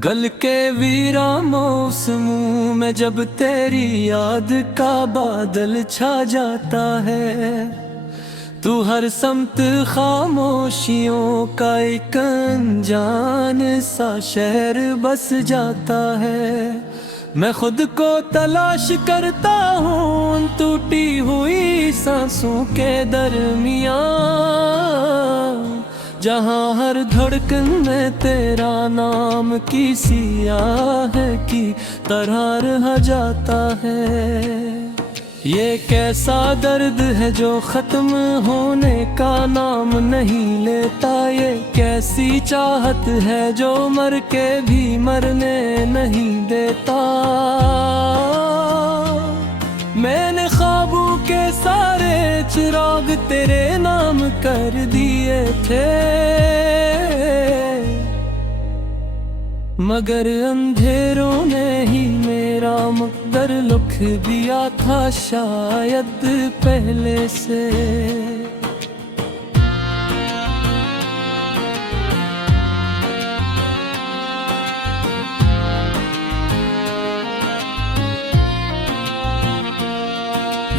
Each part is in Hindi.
गल के वीरा मौसमों में जब तेरी याद का बादल छा जाता है, तू हर समत खामोशियों का एक अनजान सा शहर बस जाता है। मैं खुद को तलाश करता हूँ टूटी हुई सांसों के दरमियाँ, जहाँ हर धड़कन में तेरा नाम किसी आह की तरह रह जाता है। ये कैसा दर्द है जो खत्म होने का नाम नहीं लेता, ये कैसी चाहत है जो मर के भी मरने नहीं देता। मैंने ख्वाबों के सारे चिराग तेरे नाम कर दिए थे, मगर अंधेरों ने ही मेरा मुकद्दर लिख दिया था शायद पहले से।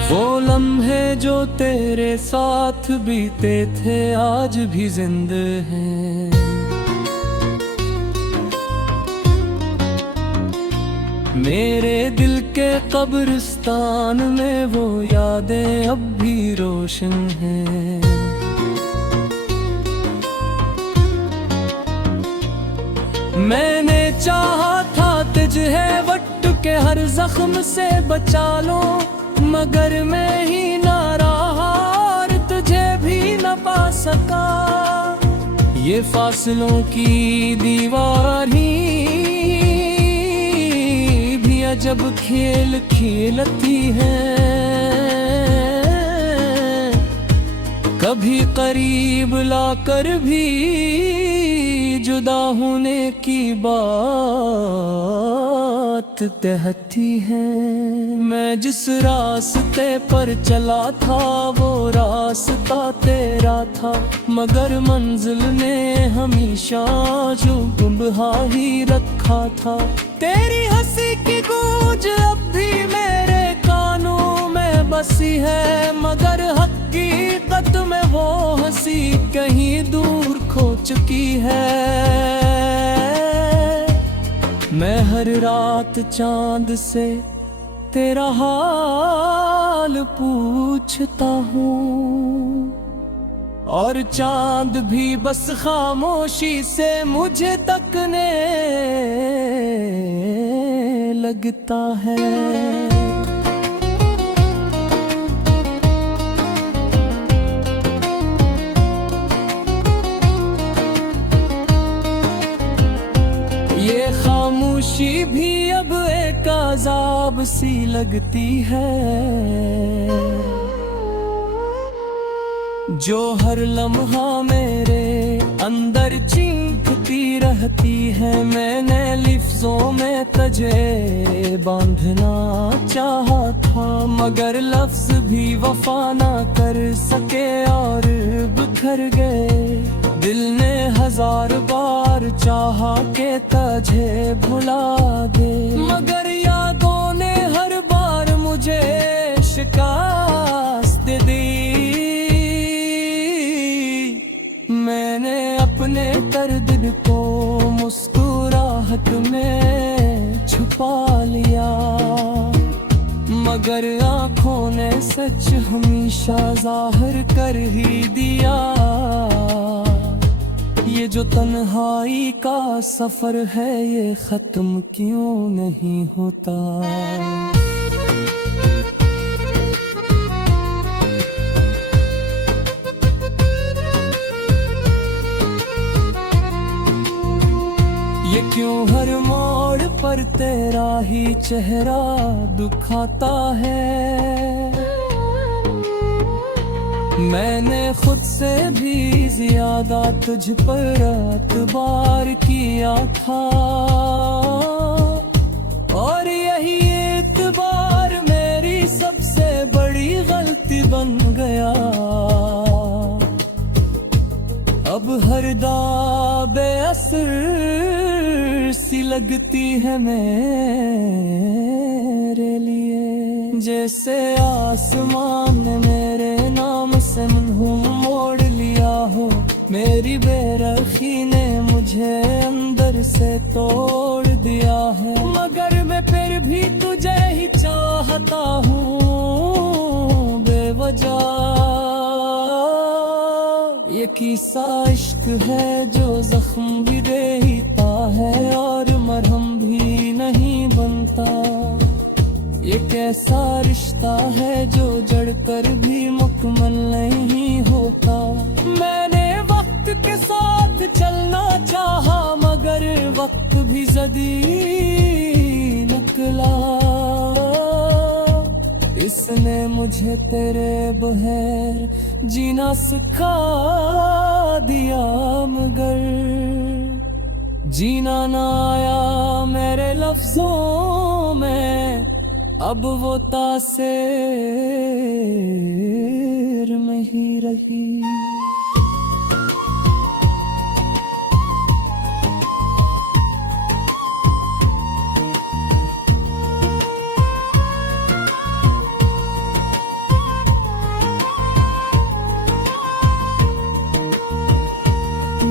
वो लम्हे जो तेरे साथ बीते थे आज भी जिंदा हैं। मेरे दिल के कब्रिस्तान में वो यादें अब भी रोशन हैं। मैंने चाहा था तुझे वट के हर जख्म से बचा लो, मगर मैं ही ना रहा और तुझे भी न पा सका। ये फासलों की दीवार ही जब खेल खेलती है, कभी करीब लाकर भी जुदा होने की बात कहती है। मैं जिस रास्ते पर चला था वो रास्ता तेरा था, मगर मंजिल ने हमेशा जो गुमराह ही रखा था। तेरी हंसी की गूंज अब भी मेरे कानों में बसी है, मगर हकीकत में वो हंसी कहीं दूर खो चुकी है। मैं हर रात चांद से तेरा हाल पूछता हूँ, और चांद भी बस खामोशी से मुझे तकने लगता है। ये खामोशी भी अब एक अजाब सी लगती है, जो हर लम्हा मेरे अंदर चीखती रहती है। मैंने लफ्जों में तुझे बांधना चाहा था, मगर लफ्ज भी वफा ना कर सके और बिखर गए। दिल ने हजार बार चाहा के तुझे भुला दे, मगर यादों ने हर बार मुझे शिकस्त दी। मैंने अपने दर्द को मुस्कुराहट में छुपा लिया, मगर आँखों ने सच हमेशा जाहिर कर ही दिया। ये जो तन्हाई का सफर है ये खत्म क्यों नहीं होता। ये क्यों हर मोड़ पर तेरा ही चेहरा दुखाता है। मैंने खुद से भी ज्यादा तुझ पर एतबार किया था, और यही एतबार मेरी सबसे बड़ी गलती बन गया। अब हर दाबे असर सी लगती है मेरे लिए, जैसे आसमान ने मेरे नाम से मुंह मोड़ लिया हो। मेरी बेरखी ने मुझे अंदर से तोड़ दिया है, मगर मैं फिर भी तुझे ही चाहता हूँ बेवजह। ये किस्सा इश्क है जो जख्म भी देता है और मरहम भी नहीं बनता। ये कैसा रिश्ता है जो जड़ कर भी मुकम्मल नहीं होता। मैंने वक्त के साथ चलना चाहा, मगर वक्त भी ज़दी निकला। इसने मुझे तेरे बगैर जीना सिखा दिया, मगर जीना ना आया मेरे लफ्जों में। अब वो तासीर में ही रही।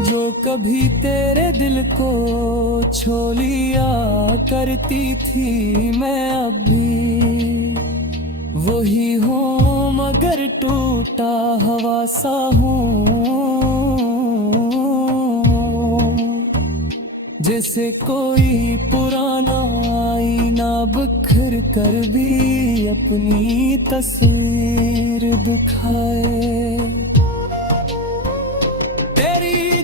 जो कभी तेरे दिल को छू लिया करती थी, मैं अब भी वही हूँ, मगर टूटा हवा सा हूँ। जैसे कोई पुराना आईना बिखर कर भी अपनी तस्वीर दिखाए।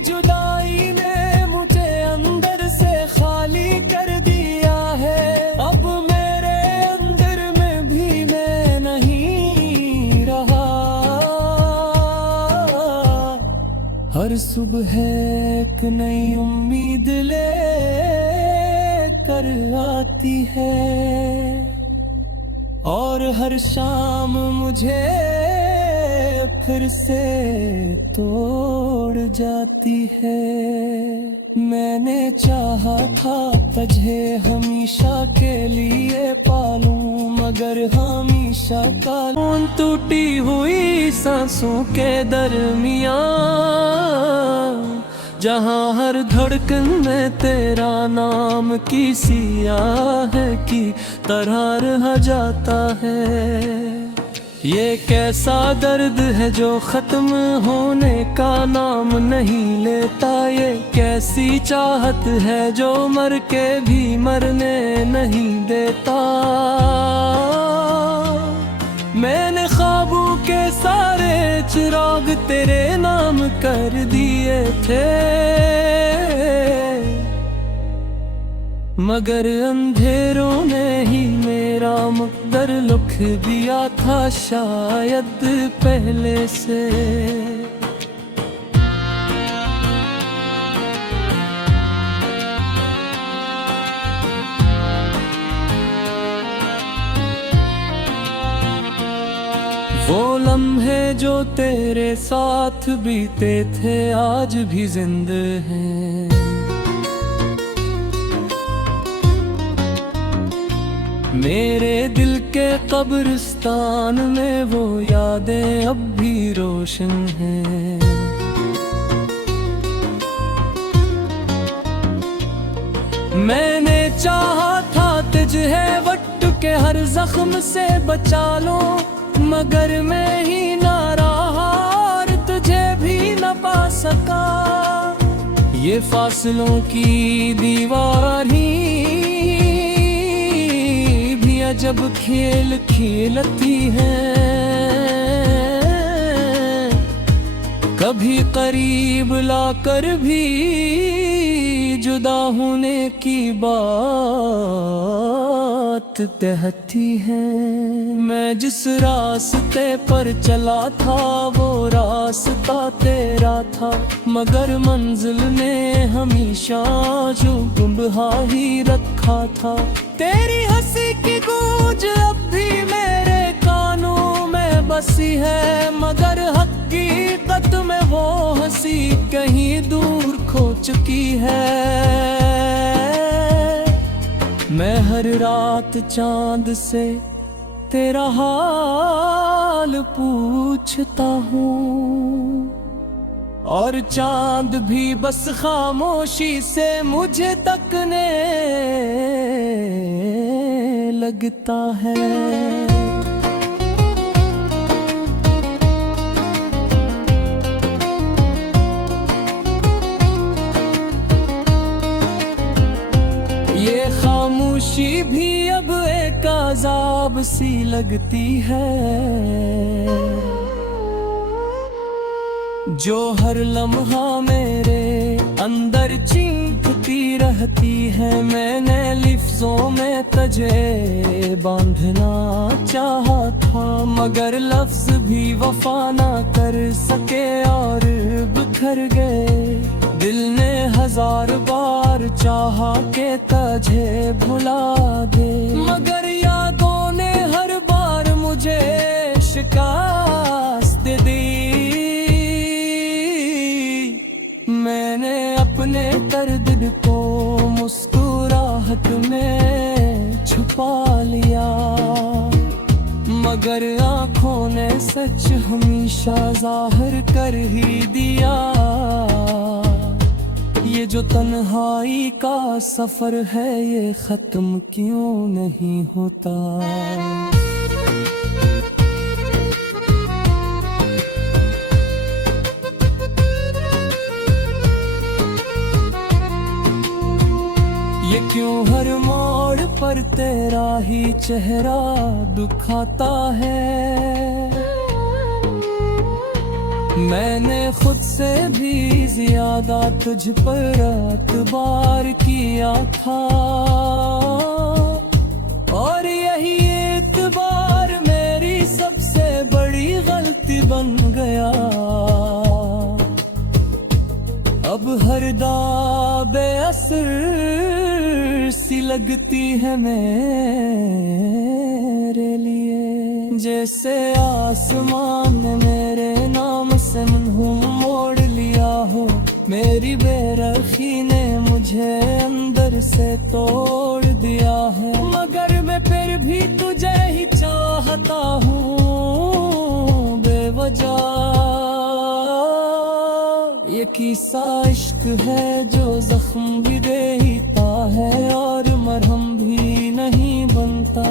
जुदाई ने मुझे अंदर से खाली कर दिया है। अब मेरे अंदर में भी मैं नहीं रहा। हर सुबह एक नई उम्मीद ले कर आती है, और हर शाम मुझे फिर से तोड़ जाती है। मैंने चाहा था तुझे हमेशा के लिए पालूं, मगर हमेशा का खून टूटी हुई सांसों के दरमियां, जहाँ हर धड़कन में तेरा नाम की सियाह की तरह रह जाता है। ये कैसा दर्द है जो खत्म होने का नाम नहीं लेता। ये कैसी चाहत है जो मर के भी मरने नहीं देता। मैंने ख्वाबों के सारे चिराग तेरे नाम कर दिए थे, मगर अंधेरों ने ही मेरा मुकद्दर लिख दिया था शायद पहले से। वो लम्हे जो तेरे साथ बीते थे आज भी जिंदा हैं। मेरे दिल के कब्रिस्तान में वो यादें अब भी रोशन हैं। मैंने चाहा था तुझे वट के हर जख्म से बचा लो, मगर मैं ही ना रहा और तुझे भी न पा सका। ये फासलों की दीवार ही जब खेल खेलती है, कभी करीब लाकर भी जुदा होने की बात कहती है। मैं जिस रास्ते पर चला था वो रास्ता तेरा था, मगर मंजिल ने हमेशा जो गुमराह ही रखा था। तेरी हंसी की गूंज अब भी मेरे कानों में बसी है, मगर हकीकत में वो हंसी कहीं दूर खो चुकी है। मैं हर रात चांद से तेरा हाल पूछता हूँ, और चांद भी बस खामोशी से मुझे तकने लगता है। ये खामोशी भी अब एक अज़ाब सी लगती है, जो हर लम्हा मेरे अंदर चीखती रहती है। मैंने लफ्ज़ों में तुझे बांधना चाहा था, मगर लफ्ज़ भी वफा ना कर सके और बिखर गए। दिल ने हजार बार चाहा के तुझे भुला दे, मगर यादों ने हर बार मुझे शिकस्त दी। मैंने अपने दर्द को मुस्कुराहट में छुपा लिया, मगर आँखों ने सच हमेशा जाहिर कर ही दिया। ये जो तन्हाई का सफर है, ये खत्म क्यों नहीं होता। ये क्यों हर मोड़ पर तेरा ही चेहरा दुखाता है। मैंने खुद से भी ज्यादा तुझ पर एतबार किया था, और यही एतबार मेरी सबसे बड़ी गलती बन गया। अब हर दाबे असर सी लगती है मेरे लिए, जैसे आसमान ने मेरे नाम से मुंह मोड़ लिया हो। मेरी बेरखी ने मुझे अंदर से तोड़ दिया है, मगर मैं फिर भी तुझे ही चाहता हूँ बेवजह। ये किस्सा इश्क है जो जख्म भी देता है और मरहम भी नहीं बनता।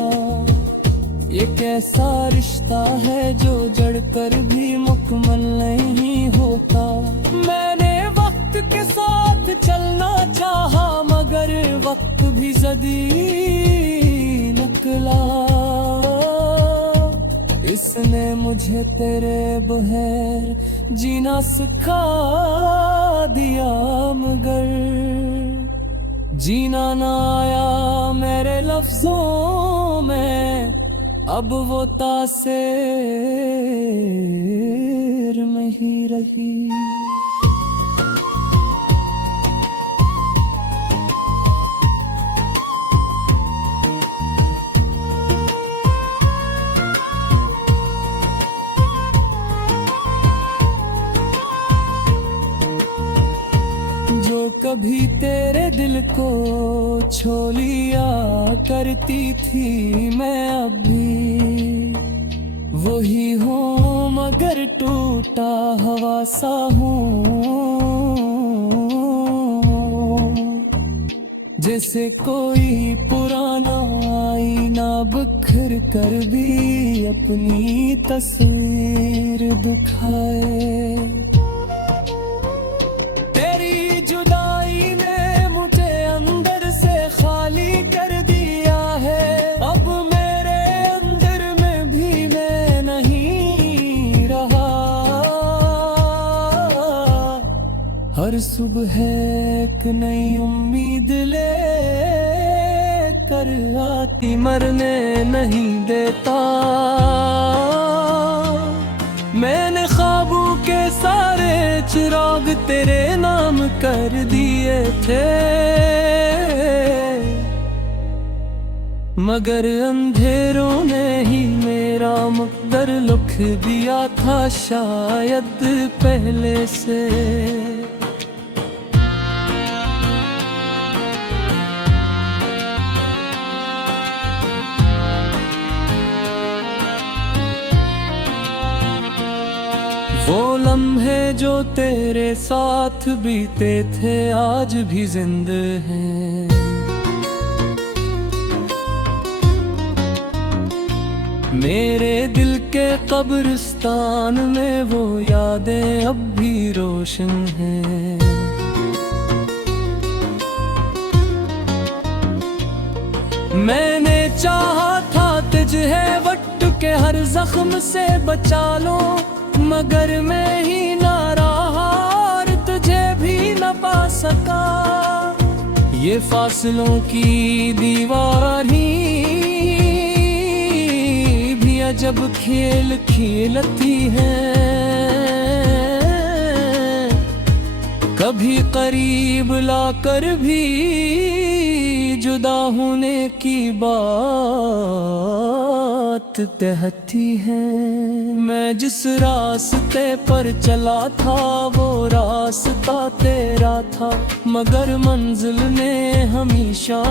ये कैसा रिश्ता है जो जड़ कर भी मुकम्मल नहीं होता। मैंने वक्त के साथ चलना चाहा, मगर वक्त भी ज़दी निकला। इसने मुझे तेरे बगैर जीना सिखा दिया, मगर जीना ना आया मेरे लफ्जों में। अब वो तासीर में ही रही। जो कभी तेरे दिल को छू लिया करती थी, मैं अब भी वही हूँ, मगर टूटा हवा सा हूँ। जैसे कोई पुराना आईना बिखर कर भी अपनी तस्वीर दिखाए। तेरी जुदाई ने मुझे अंदर से खाली कर दिया है। अब मेरे अंदर में भी मैं नहीं रहा। हर सुबह एक नई उम्मीद ले कर आती, मरने नहीं देता। मैंने ख्वाबों के सारे चिराग तेरे नाम कर दिए थे, मगर अंधेरों ने ही मेरा मुकद्दर अंदर लिख दिया था शायद पहले से। वो लम्हे जो तेरे साथ बीते थे आज भी जिंदा हैं। मेरे दिल के कब्रिस्तान में वो यादें अब भी रोशन हैं। मैंने चाहा था तुझे वट के हर जख्म से बचा लो, मगर मैं ही ना रहा और तुझे भी न पा सका। ये फासलों की दीवार ही भी अजब खेल खेलती है। कभी करीब लाकर भी जुदा होने की बात कहती है। मैं जिस रास्ते पर चला था वो रास्ता तेरा था, मगर मंजिल ने हमेशा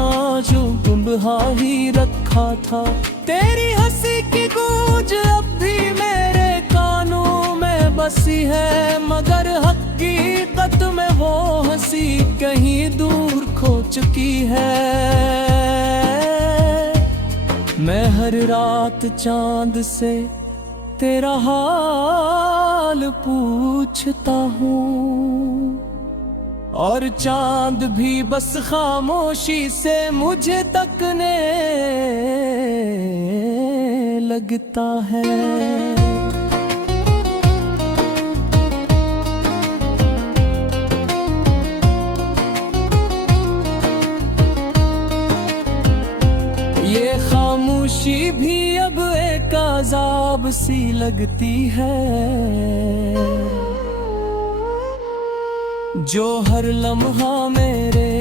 जो गुमहा ही रखा था। तेरी हंसी की गूंज अब भी मेरे कानों में बसी है, मगर हकीकत में वो हंसी कहीं दूर खो चुकी है। मैं हर रात चांद से तेरा हाल पूछता हूँ, और चांद भी बस खामोशी से मुझे तकने लगता है। ये खामोशी भी अब एक अजाब सी लगती है, जो हर लम्हा मेरे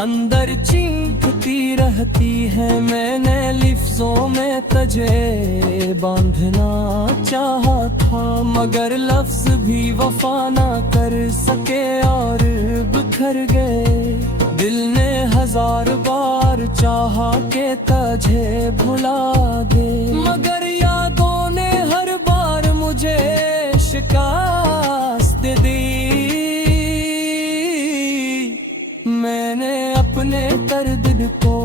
अंदर चीखती रहती है। मैंने लफ्जों में तुझे बांधना चाहा था, मगर लफ्ज भी वफा ना कर सके और बिखर गए। दिल ने हजार बार चाहा के तुझे भुला दे, मगर यादों ने हर बार मुझे शिकस्त दी। मैंने अपने दर्द को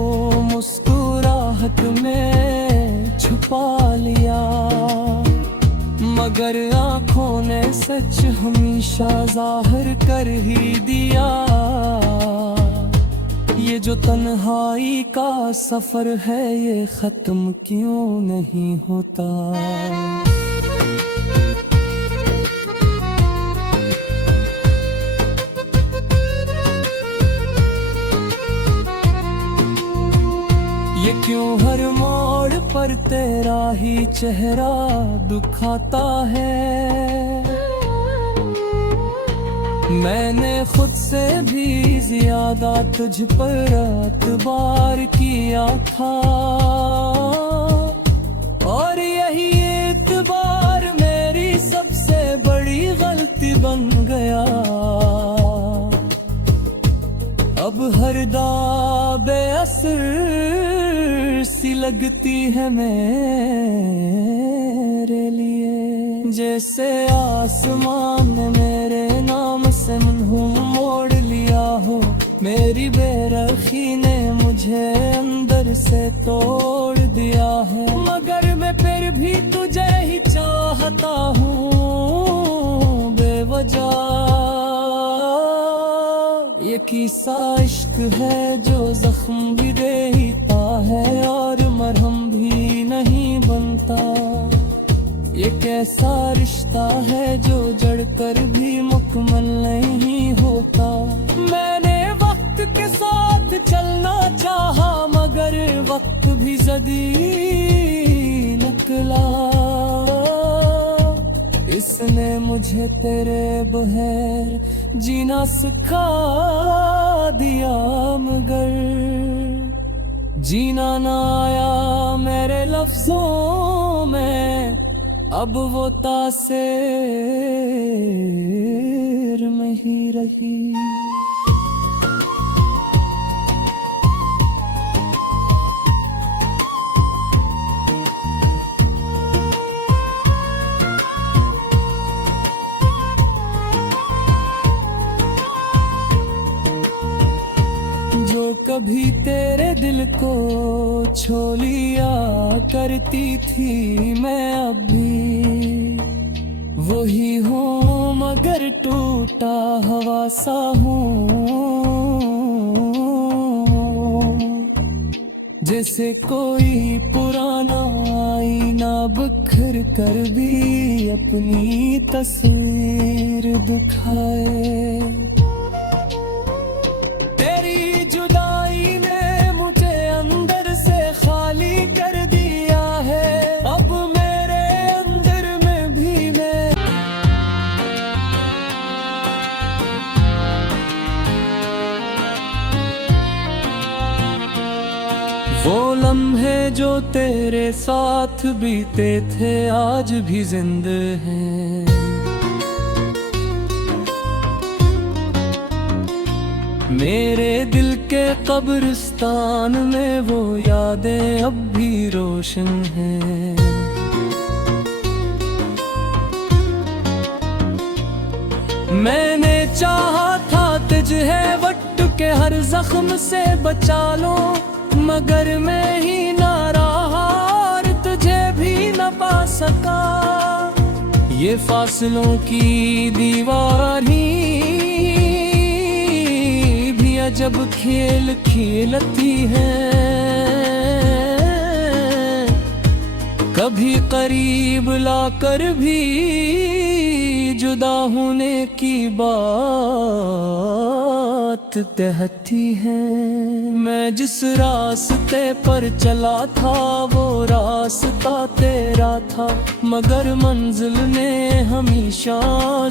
मुस्कुराहट में छुपा लिया, मगर आँखों ने सच हमेशा जाहिर कर ही दिया। ये जो तन्हाई का सफर है ये खत्म क्यों नहीं होता। ये क्यों हर मोड़ पर तेरा ही चेहरा दुखाता है। मैंने खुद से भी ज्यादा तुझ पर एतबार किया था, और यही एतबार मेरी सबसे बड़ी गलती बन गया। अब हर दाबे असर सी लगती है मेरे लिए, जैसे आसमान ने मेरे नाम से मुंह मोड़ लिया हो। मेरी बेरखी ने मुझे अंदर से तोड़ दिया है, मगर मैं फिर भी तुझे ही चाहता हूँ बेवजह। ये किस्सा इश्क है जो जख्म भी देता है और मरहम भी नहीं बनता। ये कैसा रिश्ता है जो जड़कर भी मुकम्मल नहीं होता। मैंने वक्त के साथ चलना चाहा, मगर वक्त भी जदी निकला। इसने मुझे तेरे बगैर जीना सिखा दिया, मगर जीना ना आया मेरे लफ्जों में। अब वो तासीर में ही रही। जो कभी तेरे दिल को छू लिया करती थी, मैं अब भी वही हूँ, मगर टूटा हवा सा हूँ। जैसे कोई पुराना आईना बिखर कर भी अपनी तस्वीर दिखाए। तेरी जुदाई ने मुझे अंदर से खाली कर दिया है, अब मेरे अंदर में भी मैं। वो लम्हे जो तेरे साथ बीते थे आज भी जिंदा हैं। मेरे दिल के कब्रिस्तान में वो यादें अब भी रोशन हैं। मैंने चाहा था तुझे वट के हर जख्म से बचा लो, मगर मैं ही ना रहा और तुझे भी न पा सका। ये फासलों की दीवार ही जब खेल खेलती है, कभी करीब लाकर भी जुदा होने की बात कहती है। मैं जिस रास्ते पर चला था वो रास्ता तेरा था, मगर मंजिल ने हमेशा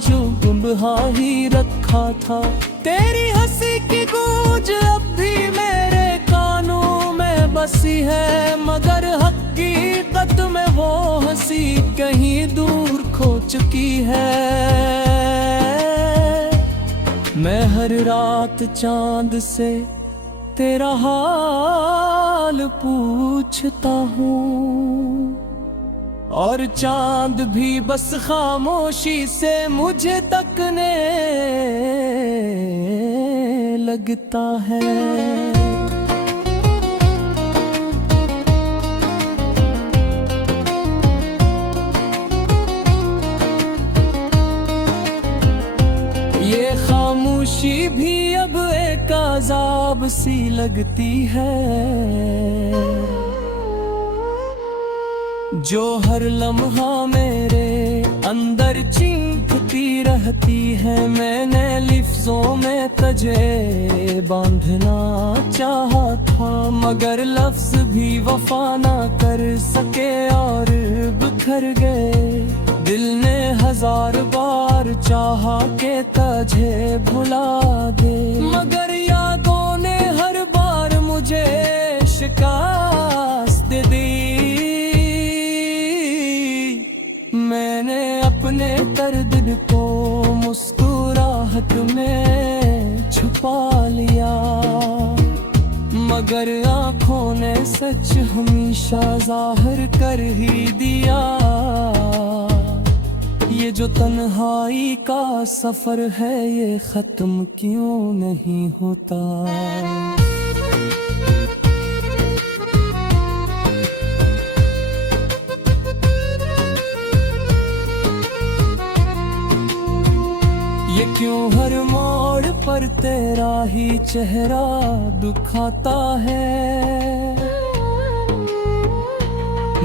जो गुमराह ही रखा था। तेरी हंसी की गूंज अब भी मेरे कानों में बसी है, मगर हकीकत में वो हंसी कहीं दूर खो चुकी है। मैं हर रात चांद से तेरा हाल पूछता हूँ, और चांद भी बस खामोशी से मुझे तकने लगता है। ये खामोशी भी अब एक अज़ाब सी लगती है, जो हर लम्हा मेरे अंदर चीखती रहती है। मैंने लफ्ज़ों में तुझे बांधना चाहा था, मगर लफ्ज़ भी वफा ना कर सके और बिखर गए। दिल ने हजार बार चाहा के तुझे भुला दे, मगर यादों ने हर बार मुझे शिकस्त दी। मैंने अपने दर्द को मुस्कुराहट में छुपा लिया, मगर आँखों ने सच हमेशा जाहिर कर ही दिया। ये जो तन्हाई का सफर है ये खत्म क्यों नहीं होता। ये क्यों हर मोड़ पर तेरा ही चेहरा दुखाता है।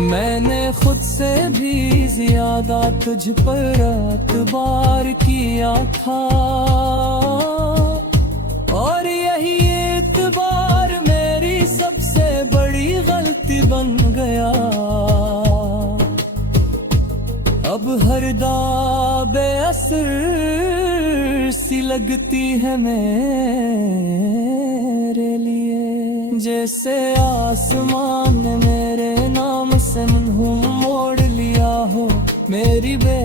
मैंने खुद से भी ज्यादा तुझ पर एतबार किया था, और यही एतबार मेरी सबसे बड़ी गलती बन गया। अब हर दाबे असर सी लगती है मेरे लिए, जैसे आसमान ने मेरे नाम से मुंह मोड़ लिया हो। मेरी बे